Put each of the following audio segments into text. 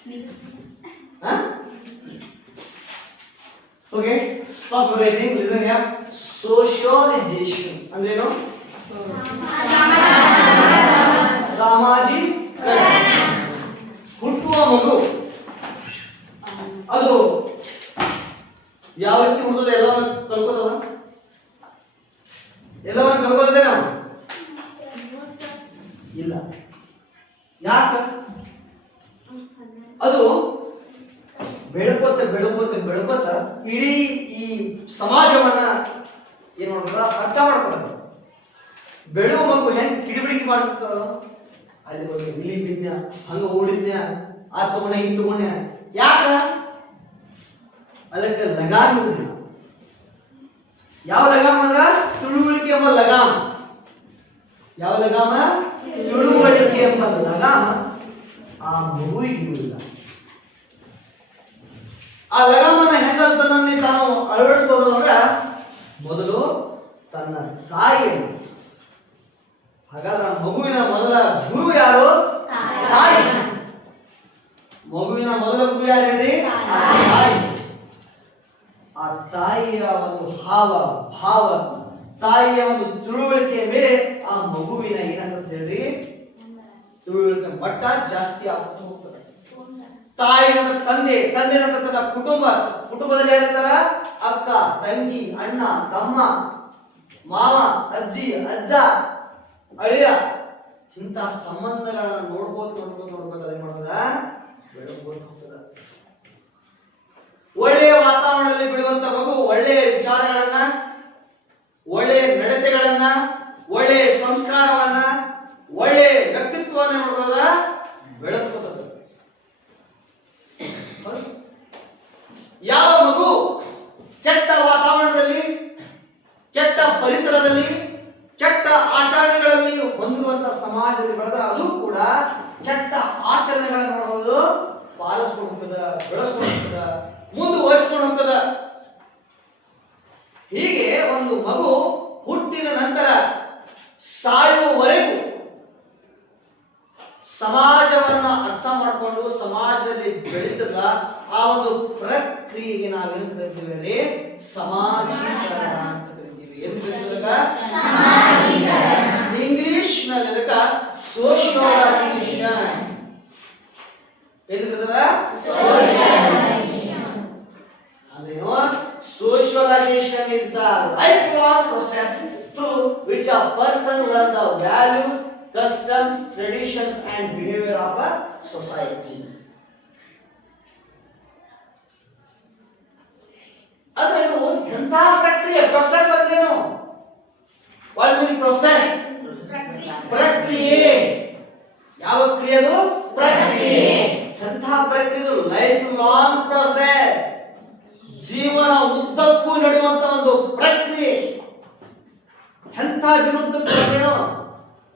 Huh? Okay, stop writing. Listen here. Socialization. ಅಂದ್ರೇನು? ಸಾಮಾಜಿಕರಣ. ಹುಟ್ಟುವ ಮಗು ಅದು ಯಾವ ರೀತಿ ಹುಟ್ಟುತ್ತದೆ ಎಲ್ಲವನ್ನ ಕಲ್ಕೋತದ? ಎಲ್ಲವನ್ನ ಕಲ್ಕೋತದೆ ನಾವು? ಇಲ್ಲ. ಯಾಕ? ಅದು ಬೆಳಕೋತ ಇಡೀ ಈ ಸಮಾಜವನ್ನ ಏನ್ ಮಾಡ್ತದ ಅರ್ಥ ಮಾಡ್ತದ. ಬೆಳೆಯುವ ಮಗು ಹೆಂಗ್ ಕಿಡಿಬಿಡಿಕೆ ಮಾಡ್ತದ, ಅಲ್ಲಿ ಒಂದು ಇಲಿ ಬಿದ್ನ ಹಂಗ ಓಡಿದ್ನ ಆ ತಗೊಂಡ ಈ ತಗೊಂಡ. ಯಾಕ? ಅದಕ್ಕೆ ಲಗಾಮ್ ಇರುವುದಿಲ್ಲ. ಯಾವ ಲಗಾಮ್ ಅಂದ್ರ ತಿಳುವಳಿಕೆ ಎಂಬ ಲಗಾಮ್. ಯಾವ ಲಗಾಮ? ತಿಳುವಳಿಕೆ ಎಂಬ ಲಗಾಮ ಆ ಮಗುವಿಗೆ ಇರುವುದಿಲ್ಲ. ಆ ಲಗಾಮನ ಹೆಂಗ ತನ್ನಲ್ಲಿ ತಾನು ಅಳವಡಿಸಬಹುದು ಅಂದ್ರೆ ಮೊದಲು ತನ್ನ ತಾಯಿಯನ್ನು. ಹಾಗಾದ್ರೆ ಮಗುವಿನ ಮೊದಲ ಗುರು ಯಾರು? ತಾಯಿ. ಮಗುವಿನ ಮೊದಲ ಗುರು ಯಾರೇನ್ರಿ? ತಾಯಿ. ಆ ತಾಯಿಯ ಒಂದು ಹಾವ ಭಾವ, ತಾಯಿಯ ಒಂದು ತಿಳುವಳಿಕೆಯ ಮೇಲೆ ಆ ಮಗುವಿನ ಏನಾಗುತ್ತೆ ಹೇಳ್ರಿ, ತಿಳುವಳಿಕೆ ಮಟ್ಟ ಜಾಸ್ತಿ ಆಗ್ತಾ ಹೋಗ್ತದೆ. ತಾಯಿ ಅಂದ್ರೆ ತಂದೆ, ತಂದೆ ಅಂದ್ರೆ ತನ್ನ ಕುಟುಂಬ, ಕುಟುಂಬದಲ್ಲಿ ಯಾರಿರ್ತಾರ? ಅಕ್ಕ, ತಂಗಿ, ಅಣ್ಣ, ತಮ್ಮ, ಮಾವ, ಅಜ್ಜಿ, ಅಜ್ಜ, ಅಳಿಯ. ಇಂಥ ಸಂಬಂಧಗಳನ್ನ ನೋಡ್ಕೋತ ಅದೇನ್ ಮಾಡ್ತದ? ಬೆಳಕೋತ ಹೋಗ್ತದ. ಒಳ್ಳೆಯ ವಾತಾವರಣದಲ್ಲಿ ಬೆಳೆಯುವಂತ ಮಗು ಒಳ್ಳೆಯ ವಿಚಾರಗಳನ್ನ, ಒಳ್ಳೆಯ ನಡತೆಗಳನ್ನ, ಒಳ್ಳೆಯ ಸಂಸ್ಕಾರವನ್ನ, ಒಳ್ಳೆಯ ವ್ಯಕ್ತಿತ್ವವನ್ನ ನೋಡ್ಕೋದ ಬೆಳೆಸ್ಕೋತದ. ಯಾವ ಮಗು ಕೆಟ್ಟ ವಾತಾವರಣದಲ್ಲಿ, ಕೆಟ್ಟ ಪರಿಸರದಲ್ಲಿ, ಕೆಟ್ಟ ಆಚರಣೆಗಳಲ್ಲಿ ಹೊಂದಿರುವಂತಹ ಸಮಾಜದಲ್ಲಿ ಬೆಳೆದ್ರೆ ಅದು ಕೂಡ ಕೆಟ್ಟ ಆಚರಣೆಗಳನ್ನು ಮಾಡೋದು ಪಾಲಿಸ್ಕೊಂಡು ಹೋಗ್ತದ, ಬೆಳೆಸ್ಕೊಂಡು ಹೋಗ್ತದ, ಮುಂದುವರಿಸ್ಕೊಂಡು ಹೋಗ್ತದ. ಹೀಗೆ ಒಂದು ಮಗು ಹುಟ್ಟಿದ ನಂತರ ಸಾಯುವವರೆಗೂ ಸಮಾಜವನ್ನ ಅರ್ಥ ಮಾಡಿಕೊಂಡು ಸಮಾಜದಲ್ಲಿ ಬೆಳೀತದ ಆ ಒಂದು ಪ್ರಕ್ರಿಯೆಗೆ ನಾವೇನು ಕರಿತೀವಿ? ಸಮಾಜೀಕರಣ ಅಂತ ಕರಿತೀವಿ. ಇಂಗ್ಲಿಷ್ ನಲ್ಲಿ ಅದಕ್ಕ ಸೋಶಿಯಲೈಸೇಷನ್. ಅಂದ್ರೇನು? Socialization is the lifelong process through which a person learns the values, customs, traditions and behavior of a society. ಅಂದ್ರೆ ಇದು ಎಂತ ಪ್ರಕ್ರಿಯೆ? ಪ್ರೊಸೆಸ್ ಅಂದ್ರೇನು? What is process? ಪ್ರಕ್ರಿಯೆ. ಯಾವ ಕ್ರಿಯೆ ಅದು? ಪ್ರಕ್ರಿಯೆ. ಎಂತ ಪ್ರಕ್ರಿಯೆ? Life long process. ಜೀವನ ಉದ್ದಕ್ಕೂ ನಡೆಯುವಂತ ಒಂದು ಪ್ರಕ್ರಿಯೆ. ಎಂಥ ಜೀವನೋದ್ದಕ್ಕೂ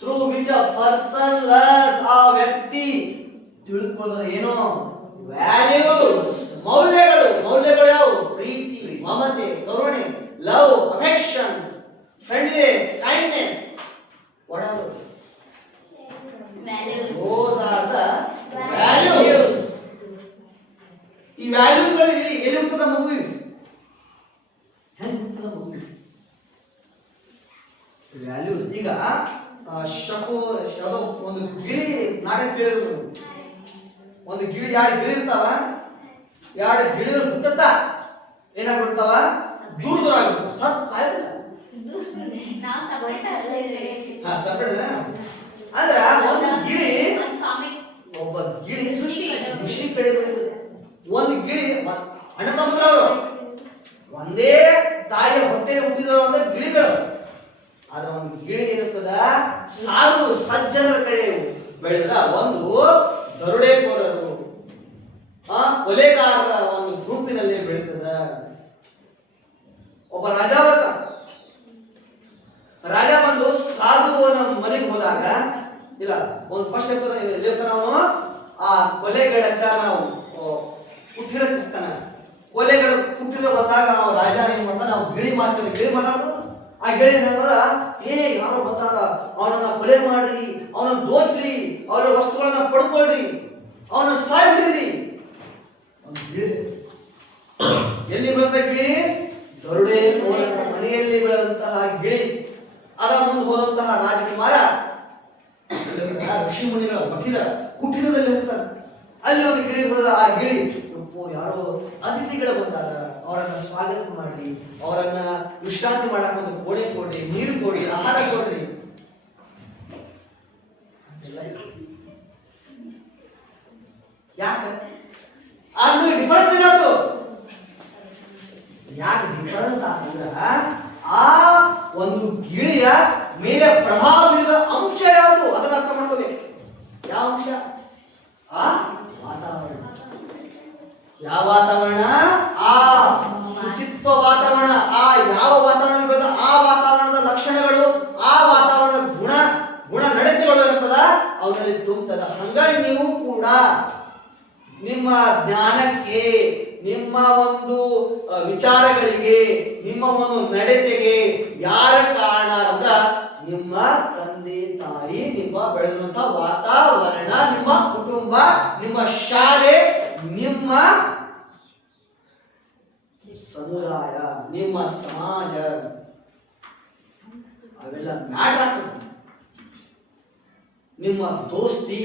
through which a person learns, ಆ ವ್ಯಕ್ತಿ ತಿಳಿದುಕೊಳ್ಳೋದು ಏನು? ವ್ಯಾಲ್ಯೂಸ್, ಮೌಲ್ಯಗಳು. ಮೌಲ್ಯಗಳು ಯಾವುವು? ಪ್ರೀತಿ, ಮಮತೆ, ಕರುಣೆ, love, affection, friendliness, kindness. What are those are the values. ಈ ವ್ಯಾಲ್ಯೂಗಳು ಎಲ್ಲಿ ಹುಟ್ಟುತ್ತದ ಮಗುವಿಗೆ? ಹೆಂಗೆ ಹುಟ್ಟುತ್ತದ ಮಗುವಿಗೆ ವ್ಯಾಲ್ಯೂಸ್? ಈಗ ಯಾವುದೋ ಒಂದು ಗಿಳಿ, ನಾಟಕ ಕೇಳಿದ್ರು, ಒಂದು ಗಿಳಿ, ಎರಡು ಗಿಳಿ ಇರ್ತಾವ, ಎರಡು ಗಿಳಿಗಳು ಹುಟ್ಟತ್ತ ಏನಾಗ್ಬಿಡ್ತಾವ? ದೂರ ದೂರ ಆಗ್ಬಿಡ್ತಾವ. ಸಾಯ್ತಲ್ಲ ಅಂದ್ರ ಒಂದು ಗಿಳಿ, ಒಬ್ಬ ಗಿಳಿ ಖುಷಿ ಕಡೆ ಬೆಳೆದ. ಒಂದು ಗಿಳಿ ಅಣ್ಣ ತಮ್ಮದ್ರು, ಅವರು ಒಂದೇ ತಾಯಿಯ ಹೊಟ್ಟೆಗೆ ಹುಟ್ಟಿದವರು ಅಂದ್ರೆ ಗಿಳಿಗಳು. ಆದ್ರೆ ಒಂದು ಗಿಳಿ ಏನಿರ್ತದ? ಸಾಧು ಸಜ್ಜನರ ಕಡೆ ಬೆಳೆದ್ರ ಒಂದು ದರೋಡೆಕೋರರು, ಕೊಲೆಗಾರರ ಒಂದು ಗುಂಪಿನಲ್ಲಿ ಬೆಳೀತದ. ಒಬ್ಬ ರಾಜ ಬರ್ತಾನ. ರಾಜ ಬಂದು ಸಾಧುವನ ಮನೆಗೆ ಹೋದಾಗ ಇಲ್ಲ ಒಂದು ಫಸ್ಟ್ ಇರ್ತಾನ ಅವನು ಆ ಕೊಲೆಗಡಕ್ಕ ನಾವು ಹುಟ್ಟಿರಕ್ಕಿರ್ತಾನ. ಕೊಲೆಗಳು ಹುಟ್ಟಿರ ಬಂದಾಗ ನಾವು ರಾಜ ಏನ್ ಮಾಡ್ತಾನ? ನಾವು ಗಿಳಿ ಮಾತಾಡ, ಗಿಳಿ ಮಾತಾಡೋದು. ಆ ಗಿಳಿ ಏನ್ ಹೇಳ್ತದ? ಯಾರೋ ಬಂದಾಗ ಅವನನ್ನ ಕೊಲೆ ಮಾಡ್ರಿ, ಅವನನ್ನ ದೋಚ್ರಿ, ಅವರ ವಸ್ತುಗಳನ್ನ ಪಡ್ಕೊಳ್ರಿ, ಅವನ ಸಾಯ್ ಹೊಡಿರಿ ಗಿಳಿ ಆ ಗಿಳಿ ಯಾರೋ ಅತಿಥಿಗಳು ಬಂದಾಗ ಅವರನ್ನ ಸ್ವಾಗತ ಮಾಡ್ರಿ, ಅವರನ್ನ ವಿಶ್ರಾಂತಿ ಮಾಡಕ್ ಒಂದು ಕೋಣೆ ಕೊಡ್ರಿ, ನೀರು ಕೊಡ್ರಿ, ಆಹಾರ ಕೊಡ್ರಿ ಅಂತೆಲ್ಲ. ಯಾಕೆ ಅದು ಡಿಫರೆನ್ಸ್ ಇರೋದು? ಯಾಕೆ ಡಿಫರೆನ್ಸ್ ಅಂತಂದ್ರ ಆ ಒಂದು ಗಿಳಿಯ ಮೇಲೆ ಪ್ರಭಾವ ಬೀರಿದ ಅಂಶ ಯಾವುದು ಅದನ್ನ ಅರ್ಥ ಮಾಡ್ಕೋಬೇಕು. ಯಾವ ಅಂಶ? ಆ ವಾತಾವರಣ. ಯಾವ ವಾತಾವರಣ? ಆ ಶುಚಿತ್ವ ವಾತಾವರಣ. ಆ ಯಾವ ವಾತಾವರಣ ಆ ವಾತಾವರಣದ ಲಕ್ಷಣಗಳು, ಆ ವಾತಾವರಣದ ಗುಣ ನಡತೆಗಳು ಇರ್ತದ ಅವರಲ್ಲಿ ತುಂಬತದ. ಹಂಗಾಗಿ ನೀವು ಕೂಡ ನಿಮ್ಮ ಜ್ಞಾನಕ್ಕೆ, ನಿಮ್ಮ ಒಂದು ವಿಚಾರಗಳಿಗೆ, ನಿಮ್ಮ ಒಂದು ನಡತೆಗೆ ಯಾರ ಕಾರಣ ಅಂದ್ರ ನಿಮ್ಮ ತಂದೆ ತಾಯಿ, ನಿಮ್ಮ ಬೆಳೆದಂತ ವಾತಾವರಣ, ನಿಮ್ಮ ಕುಟುಂಬ, ನಿಮ್ಮ ಶಾಲೆ, ನಿಮ್ಮ ಸಮುದಾಯ, ನಿಮ್ಮ ಸಮಾಜ, ಅವೆಲ್ಲ ಮ್ಯಾಟರ್ ಆಗ್ತದೆ. ನಿಮ್ಮ ದೋಸ್ತಿ,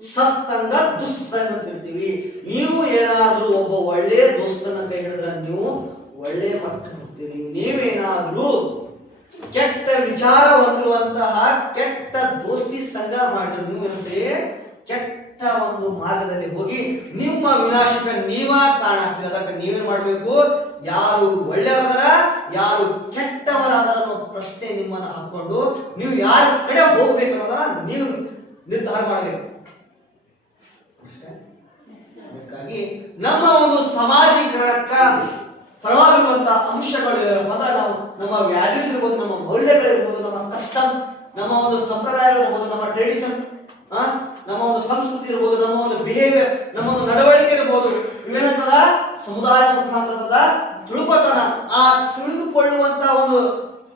ಸತ್ಸಂಗ ದುಸ್ಸಂಗ ಅಂತೀವಿ. ನೀವು ಏನಾದ್ರೂ ಒಬ್ಬ ಒಳ್ಳೆ ದೋಸ್ತನ ಕೈ ಹಿಡಿದ್ರೆ ನೀವು ಒಳ್ಳೆ ಮಟ್ಟಕ್ಕೆ ಹೋಗ್ತೀರಿ. ನೀವೇನಾದ್ರೂ ಕೆಟ್ಟ ವಿಚಾರ ಹೊಂದಿರುವಂತಹ ಕೆಟ್ಟ ದೋಸ್ತಿ ಸಂಘ ಮಾಡಿದ್ರೆ ನೀವು ಏನಂದ್ರೆ ಕೆಟ್ಟ ಒಂದು ಮಾರ್ಗದಲ್ಲಿ ಹೋಗಿ ನಿಮ್ಮ ವಿನಾಶಕ್ಕೆ ನೀವ ಕಾಣಾಗ್ತೀರಿ. ಅದಕ್ಕೆ ನೀವೇನ್ ಮಾಡ್ಬೇಕು? ಯಾರು ಒಳ್ಳೆಯವರಾದಾರ, ಯಾರು ಕೆಟ್ಟವರಾದಾರ ಅನ್ನೋ ಪ್ರಶ್ನೆ ನಿಮ್ಮನ್ನ ಹಾಕೊಂಡು ನೀವು ಯಾರ ಕಡೆ ಹೋಗ್ಬೇಕು ಅನ್ನೋದರ ನೀವು ನಿರ್ಧಾರ ಮಾಡಬೇಕು. ಅದಕ್ಕಾಗಿ ನಮ್ಮ ಒಂದು ಸಾಮಾಜೀಕರಣಕ್ಕ ಪರವಾಗಿರುವಂತಹ ಅಂಶಗಳು ಅಂದ್ರೆ ನಾವು ನಮ್ಮ ವ್ಯಾಲ್ಯೂಸ್ ಇರ್ಬೋದು, ನಮ್ಮ ಮೌಲ್ಯಗಳಿರ್ಬೋದು, ನಮ್ಮ ಕಸ್ಟಮ್ಸ್, ನಮ್ಮ ಒಂದು ಸಂಪ್ರದಾಯಗಳಿರ್ಬೋದು, ನಮ್ಮ ಟ್ರೆಡಿಷನ್, ನಮ್ಮ ಒಂದು ಸಂಸ್ಕೃತಿ ಇರ್ಬೋದು, ನಮ್ಮ ಒಂದು ಬಿಹೇವಿಯರ್, ನಮ್ಮ ಒಂದು ನಡವಳಿಕೆ ಇರ್ಬೋದು, ಇವೇನಂತದ ಸಮುದಾಯದ ಮುಖಾಂತರ ತಿಳ್ಕೊತಾನ. ಆ ತಿಳಿದುಕೊಳ್ಳುವಂತ ಒಂದು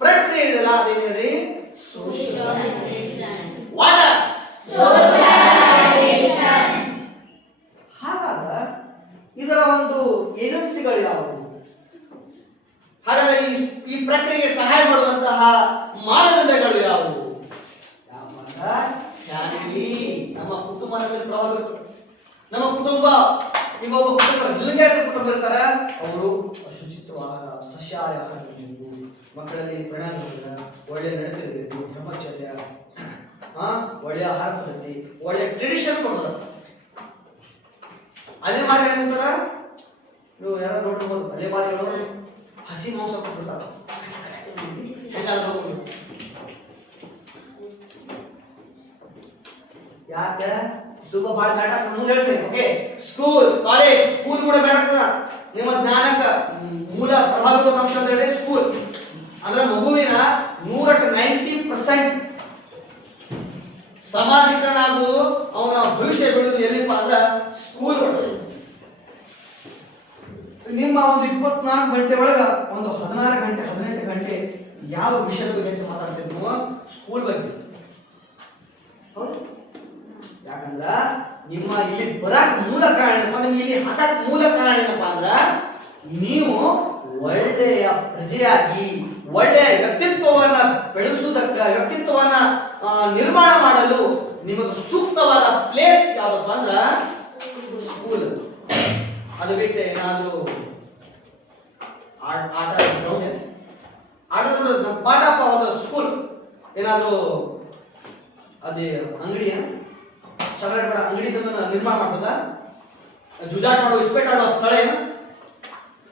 ಪ್ರಕ್ರಿಯೆ ಇದೆಯಲ್ಲ ಅದೇನ್ರಿ ಹಾಗಾದ ಇದರ ಒಂದು ಏಜೆನ್ಸಿಗಳು ಯಾವುವು? ಹಾಗಾದ್ರೆ ಈ ಪ್ರಕ್ರಿಯೆಗೆ ಸಹಾಯ ಮಾಡುವಂತಹ ಮಾನದಂಡಗಳು ಯಾವುವು? ಫ್ಯಾಮಿಲಿ, ನಮ್ಮ ಕುಟುಂಬ ಮೇಲೆ ಪ್ರಭಾವ ಬೀರುತ್ತದೆ. ನಮ್ಮ ಕುಟುಂಬ, ಈಗ ಒಬ್ಬ ಕುಟುಂಬ ಲಿಂಗಾಯತ ಕುಟುಂಬ ಇರ್ತಾರೆ, ಅವರು ಶುಚಿತ್ವ ಆಹಾರ, ಸಸ್ಯಾಹಾರ ಆಹಾರ ಇರಬೇಕು, ಮಕ್ಕಳಲ್ಲಿ ಪರಿಣಾಮಗಳಿಲ್ಲ, ಒಳ್ಳೆಯ ನಡತೆ ಇರಬೇಕು, ಬ್ರಹ್ಮಚರ್ಯ, ಒಳ್ಳೆಯ ಆಹಾರ ಪದ್ಧತಿ, ಒಳ್ಳೆಯ ಟ್ರೆಡಿಷನ್ ಕೊಡೋದು. ಅಲೆಮಾರಿಗಳು ಅಂತಾರ, ನೀವು ಯಾರು ನೋಡ್ಬೋದು, ಅಲೆಮಾರಿಗಳು ಹಸಿ ಮಾಂಸ ಕೊಟ್ಬಿಡ್ತಾರ. ಯಾಕೆ ತುಂಬಾ ಭಾಳ ಬೇಡ ಮುಂದೆ ಹೇಳ್ತೀನಿ. ಓಕೆ, ಸ್ಕೂಲ್, ಕಾಲೇಜ್, ಸ್ಕೂಲ್ ಕೂಡ ಬೇಡ. ನಿಮ್ಮ ಜ್ಞಾನಕ್ಕ ಮೂಲ ಪ್ರಭಾವಿತ ಅಂಶ ಅಂತ ಹೇಳಿ ಸ್ಕೂಲ್ ಅಂದ್ರೆ ಮಗುವಿನ 190% ಸಮಾಜೀಕರಣ ಆಗುವುದು, ಅವನ ಭವಿಷ್ಯ ಬೆಳೆದು ಎಲ್ಲಿಪ್ಪ ಅಂದ್ರೆ ಸ್ಕೂಲ್ ಒಳಗೆ. ನಿಮ್ಮ ಒಂದು 24 ಗಂಟೆ ಒಳಗ ಒಂದು 16 ಗಂಟೆ 18 ಗಂಟೆ ಯಾವ ವಿಷಯದ ಬಗ್ಗೆ ಹೆಚ್ಚು ಮಾತಾಡ್ತೀವಿ ನೀವು? ಸ್ಕೂಲ್ ಬಗ್ಗೆ. ಹೌದು, ಯಾಕಂದ್ರ ನಿಮ್ಮ ಇಲ್ಲಿ ಬರಕ್ ಮೂಲ ಕಾರಣ ಏನಪ್ಪ, ನಿಮ್ಗೆ ಇಲ್ಲಿ ಹಾಕಕ್ ಮೂಲ ಕಾರಣ ಏನಪ್ಪಾ ಅಂದ್ರ ನೀವು ಒಳ್ಳೆಯ ಪ್ರಜೆಯಾಗಿ ಒಳ್ಳೆಯ ವ್ಯಕ್ತಿತ್ವವನ್ನ ಬೆಳೆಸುವುದಕ್ಕ, ವ್ಯಕ್ತಿತ್ವವನ್ನ ನಿರ್ಮಾಣ ಮಾಡಲು ನಿಮಗೆ ಸೂಕ್ತವಾದ ಪ್ಲೇಸ್ ಯಾವ್ದಪ್ಪ ಅಂದ್ರ ಸ್ಕೂಲ್. ಅದು ಬಿಟ್ಟು ಏನಾದ್ರೂ ಆಟ ಗ್ರೌಂಡ್ ಇದೆ, ಆಟ ನಮ್ಮ ಪಾಠಪ್ಪ ಒಂದು ಸ್ಕೂಲ್ ಏನಾದ್ರೂ ಅದೇ ಅಂಗಡಿಯ ಚಾಕ್ಲೇಟ್ ಬೇಡ ಅಂಗಡಿ ನಿರ್ಮಾಣ ಮಾಡ್ತದ, ಜುಜಾಟ ಮಾಡೋ ಇಸ್ಪೇಟ್ ಆಡೋ ಸ್ಥಳ ಏನು,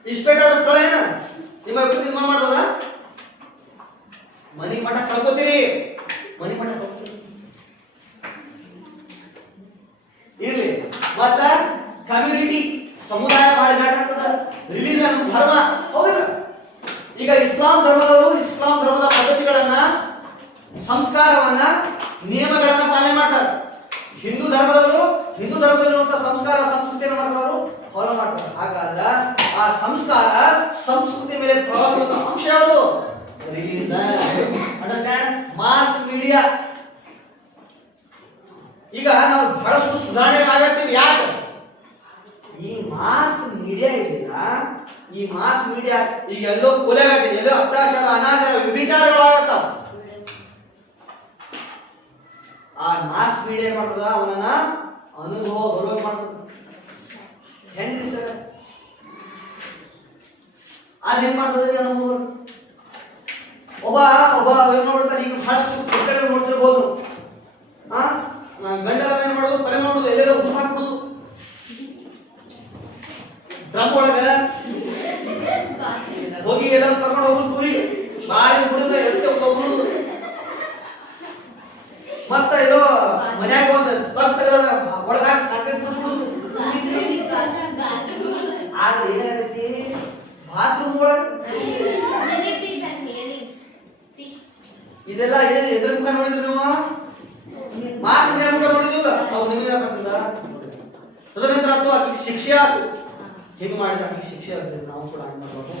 ಇಸ್ಪೇಟ್ ಆಡೋ ಸ್ಥಳ ಏನ ನಿಮ್ಮ ನಿರ್ಮಾಣ ಮಾಡ್ತದ. ಮನಿ ಮಠ ಕಳ್ಕೊತೀರಿ, ಮನಿ ಮಠ ಕಳ್ಕೊತೀರಿ ಇರ್ಲಿ. ಮತ್ತ ಕಮ್ಯುನಿಟಿ, ಸಮುದಾಯ ಬಹಳ ಬೇಕಾಗ್ತದ. ರಿಲಿಜನ್, ಧರ್ಮ, ಹೌದಿಲ್ಲ? ಈಗ ಇಸ್ಲಾಂ ಧರ್ಮದವರು ಇಸ್ಲಾಂ ಧರ್ಮದ ಪದ್ಧತಿಗಳನ್ನ, ಸಂಸ್ಕಾರವನ್ನ, ನಿಯಮಗಳನ್ನ ಪಾಲನೆ ಮಾಡ್ತಾರೆ. ಹಿಂದೂ ಧರ್ಮದವರು ಹಿಂದೂ ಧರ್ಮದಲ್ಲಿರುವಂತಹ ಸಂಸ್ಕಾರ ಸಂಸ್ಕೃತಿಯನ್ನು ಮಾಡಿದವರು ಫಾಲೋ ಮಾಡ್ತಾರೆ. ಹಾಗಾದ್ರೆ ಆ ಸಂಸ್ಕಾರ ಸಂಸ್ಕೃತಿ ಮೇಲೆ ಪ್ರಭಾವ ಬೀರುವ ಅಂಶ ಯಾವುದು? ರಿಲಿಜನ್. ಅಂಡರ್ಸ್ಟ್ಯಾಂಡ್? Mass media. ಈಗ ನಾವು ಬಹಳಷ್ಟು ಸುಧಾರಣೆ ಆಗತ್ತೀವಿ. ಯಾಕೆ? ಈ ಮಾಸ್ ಮೀಡಿಯಾ ಇದೆಯಲ್ಲ, ಈ ಮಾಸ್ ಮೀಡಿಯಾ ಈಗ ಎಲ್ಲೋ ಕೊಲೆ ಆಗತ್ತಿದೆ, ಎಲ್ಲೋ ಅತ್ಯಾಚಾರ, ಅನಾಚಾರ, ವ್ಯಭಿಚಾರಗಳು ಆಗತ್ತಾವ. ಆ ಮಾಸ್ ಮೀಡಿಯಾ ಮಾಡ್ತದ, ಅವನನ್ನ ಅನುಭವ ಬರುವಾಗ ಮಾಡ್ತದ. ಅದೇನ್ ಮಾಡ್ತದ್ರಿ ನಮ್ಮ ಒಬ್ಬ ಒಬ್ಬ ಏನ್ ನೋಡ್ತಾರೆ ಈಗ ಬಹಳಷ್ಟು ಕೆಟ್ಟಗಳು ನೋಡ್ತಿರ್ಬೋದು. ಗಂಡರ ಏನ್ ಮಾಡೋದು, ತಲೆ ಮಾಡೋದು, ಎಲ್ಲೆಲ್ಲ ಊಟ ಹಾಕ್ಬಿಡುದು, ಡ್ರಮ್ ಒಳಗ ಹೋಗಿ ಎಲ್ಲ ಕರ್ಕೊಂಡು ಹೋಗುದು, ಟೂರಿ ಬಾರಿ ಬಿಡುದ ಎತ್ತೆ ಹೋಗ್ಬಿಡುದು. ಮತ್ತ ಇದು ಮನ್ಯಾಗ ಒಂದು ತಗ್ ತೆಗೆದ ಒಳಗಾಗಿ ಕಾಂಕ್ರೀಟ್ ಮುಚ್ಚಿಬಿಡುದು. ಆದ್ರೆ ಏನಾಗೈತಿ ಬಾತ್ರೂಮ್ ಒಳಗ ಇದೆಲ್ಲ ಎದ್ರ ಮುಖ ನೋಡಿದ್ರಿ ನೀವು? ಮಾಸ್ಕ್ ಮುಖ ನೋಡಿದಿಲ್ಲ? ಅವು ನಿಮಗೆ ಆಗ್ತಿಲ್ಲ. ತದನಂತರ ಅದು ಆಕೆಗೆ ಶಿಕ್ಷೆ ಆಯ್ತು. ಹೇಗೆ ಮಾಡಿದ್ರೆ ಆಕೆಗೆ ಶಿಕ್ಷೆ ಆಗ್ತದೆ, ನಾವು ಕೂಡ ಹಂಗೆ ಮಾಡಬೇಕು.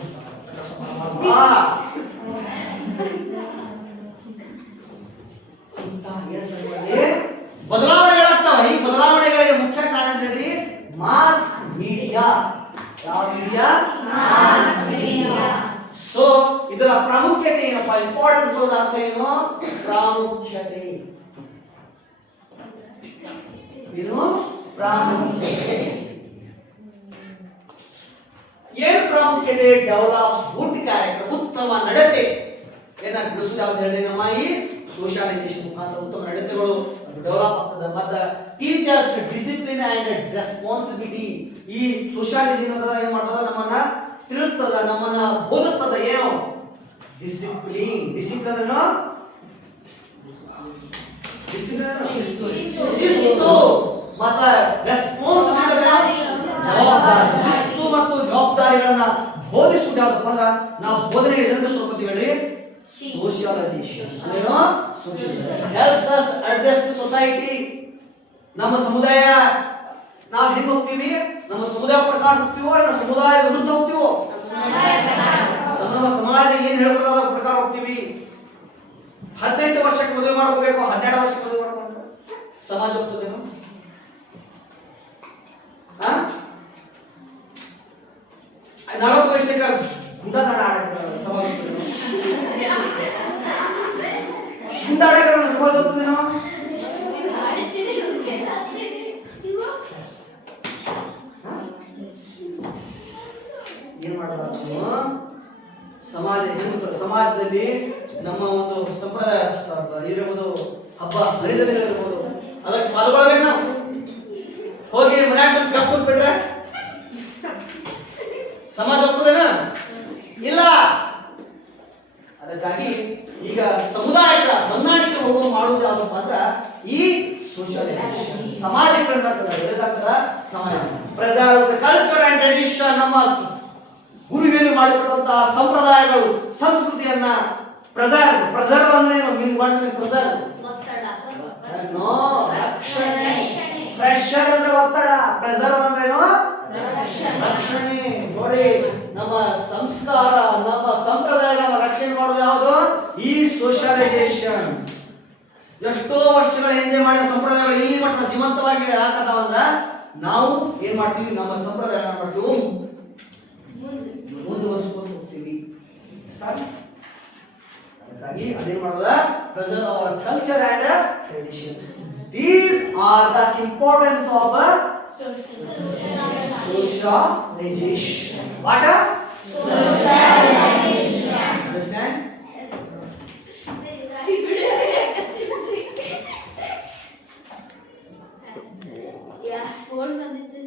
ಬದಲಾವಣೆಗಳಾಗ್ತಾವ. ಈ ಬದಲಾವಣೆಗಳಿಗೆ ಮುಖ್ಯ ಕಾರಣ ಹೇಳಿ ಮಾಸ್ ಮೀಡಿಯಾ. ಯಾವ ಮೀಡಿಯಾ? Mass media. ಸೊ ಇದರ ಪ್ರಾಮುಖ್ಯತೆ ಏನಪ್ಪಾ? ಇಂಪಾರ್ಟೆನ್ಸ್ ಅರ್ಥ ಏನು? ಪ್ರಾಮುಖ್ಯತೆ ಏನು? ಪ್ರಾಮುಖ್ಯತೆ. ಏನು ಪ್ರಾಮುಖ್ಯತೆ? ಡೆವಲಪ್ಸ್ ಗುಡ್ ಕ್ಯಾರೆಕ್ಟರ್, ಉತ್ತಮ ನಡತೆ. ಏನಾಗಿ ಬಿಡಿಸೋದು ಯಾವ್ದು ಹೇಳಿ? ನಮ್ಮ ಈ ಸೋಷಿಯಲೈಸೇಷನ್ ಮುಖಾಂತರ ಉತ್ತಮ ನಡತೆಗಳು ಡೆವಲಪ್ ಆಗ್ತದೆ. ಮತ್ತೆ ಟೀಚರ್ಸ್ ಡಿಸಿಪ್ಲಿನ್ ಅಂಡ್ ರೆಸ್ಪಾನ್ಸಿಬಿಲಿಟಿ. ಈ ಸೋಷಿಯಲೈಸೇಷನ್ ಏನ್ ಮಾಡ್ತದ? ನಮ್ಮನ್ನ ತಿಳಿಸ್ತದ, ನಮ್ಮನ್ನ ಬೋಧಿಸ್ತದ. ಏನು? ಡಿಸಿಪ್ಲಿನ್. ಡಿಸಿಪ್ಲಿನ್ ಏನು? ಶಿಸ್ತು ಮತ್ತೆ ರೆಸ್ಪಾನ್ಸಿಬಿಲಿಟಿ, ಜವಾಬ್ದಾರಿ. ಶಿಸ್ತು ಮತ್ತು ಜವಾಬ್ದಾರಿಗಳನ್ನ ಬೋಧಿಸುವುದು ಯಾವ್ದಪ್ಪ ಅಂದ್ರ ನಾವು ಬೋಧನೆಗೆ ಎದುರು ತಗೋತೀವಿ ಹೇಳಿ ಸೋಷಿಯಲೈಸೇಷನ್. ಏನು? Helps us adjust society. ನಮ್ಮ ಸಮುದಾಯ ನಾವು ಹೆಂಗ್ ಹೋಗ್ತೀವಿ? ನಮ್ಮ ಸಮುದಾಯ ಪ್ರಕಾರ ಹೋಗ್ತೀವೋ, ನಮ್ಮ ಸಮುದಾಯದ ವಿರುದ್ಧ ಹೋಗ್ತೀವೋ? ನಮ್ಮ ಸಮಾಜ ಏನ್ ಹೇಳ್ಕೊಡೋದ ಅದ್ರ ಪ್ರಕಾರ ಹೋಗ್ತೀವಿ. 18 ವರ್ಷಕ್ಕೆ ಮದುವೆ ಮಾಡ್ಕೋಬೇಕು, 12 ವರ್ಷಕ್ಕೆ ಮದುವೆ ಮಾಡ್ಕೊಂಡು ಸಮಾಜ ಹೋಗ್ತದೇನು? 40 ವರ್ಷಕ್ಕೆ ಗುಂಡಾಟ ಆಡಕ್ಕೆ ಸಮಾಜ ಹೋಗ್ತದೇನು? ಗುಂಡಾಟ ಸಮಾಜ ಹೋಗ್ತದೇನೋ? ಏನ್ ಮಾಡ್ತಾರೆ? ಸಮಾಜ ಹೆಂಗ ಸಮಾಜದಲ್ಲಿ ನಮ್ಮ ಒಂದು ಸಂಪ್ರದಾಯ ಇರಬಹುದು, ಹಬ್ಬ ಹರಿದಿನಗಳಿರ್ಬೋದು, ಅದಕ್ಕೆ ಪಾಲ್ಗೊಳ್ಬೇಕು. ನಾವು ಹೋಗಿ ಮನ್ಯಾಗ ಬಂದು ಕಪ್ಪು ಬಿಟ್ರೆ ಸಮಾಜ ಹೋಗ್ತದೇನ? ಇಲ್ಲ. ಅದಕ್ಕಾಗಿ ಈಗ ಸಮುದಾಯದ ಹೊಂದಾಣಿಕೆ ಹೋಗೋ ಮಾಡುವುದು ಯಾವ್ದಪ್ಪ ಅಂದ್ರ ಈ ಸೋಷಿಯಲೈಸೇಷನ್. ಸಮಾಜೀಕರಣ ಸಮಾಜ ಪ್ರೆಸರ್ವ್ಸ್ ಕಲ್ಚರ್ ಅಂಡ್ ಟ್ರೆಡಿಷನ್. ನಮ್ಮ ಗುರುವಿನ ಮಾಡಿಕೊಟ್ಟಂತಹ ಸಂಪ್ರದಾಯಗಳು ಸಂಸ್ಕೃತಿಯನ್ನ ಪ್ರೆಸರ್ವ್ ಅಂದ್ರೆ ಏನು? ನೀವು ಮಾಡಿದ್ರೆ ಪ್ರೆಸರ್ವ್ ನೋ ರಕ್ಷಣೆ. ಪ್ರೆಷರ್ ಅಂದ್ರೆ ಒತ್ತಡ, ಪ್ರೆಸರ್ವ್ ಅಂದ್ರೆ ಏನು? ರಕ್ಷಣೆ. ನೋಡಿ, ನಮ್ಮ ಸಂಸ್ಕಾರ ನಮ್ಮ ಸಂಪ್ರದಾಯಗಳನ್ನ ರಕ್ಷಣೆ ಮಾಡೋದು ಯಾವುದು? ಈ ಸೋಷಿಯಲೈಸೇಷನ್. ಎಷ್ಟೋ ವರ್ಷಗಳ ಹಿಂದೆ ಮಾಡಿದ ಸಂಪ್ರದಾಯಗಳು ಈ ಮಟ್ಟ ಜೀವಂತವಾಗಿ ಯಾಕಂದ್ರೆ ನಾವು ಏನ್ ಮಾಡ್ತೀವಿ? ನಮ್ಮ ಸಂಪ್ರದಾಯಗಳನ್ನ ಮಾಡ್ತೀವಿ ಮುಂದುವರಿಸಿಕೊಂಡು ಹೋಗ್ತೀವಿ. ಅದಕ್ಕಾಗಿ ಅದೇನ್ ಮಾಡೋದ? Preserve our culture and tradition. These are the importance of socialization. What? Socialization. Understand? Yeah, phone ಬಂದಿತ್ತು.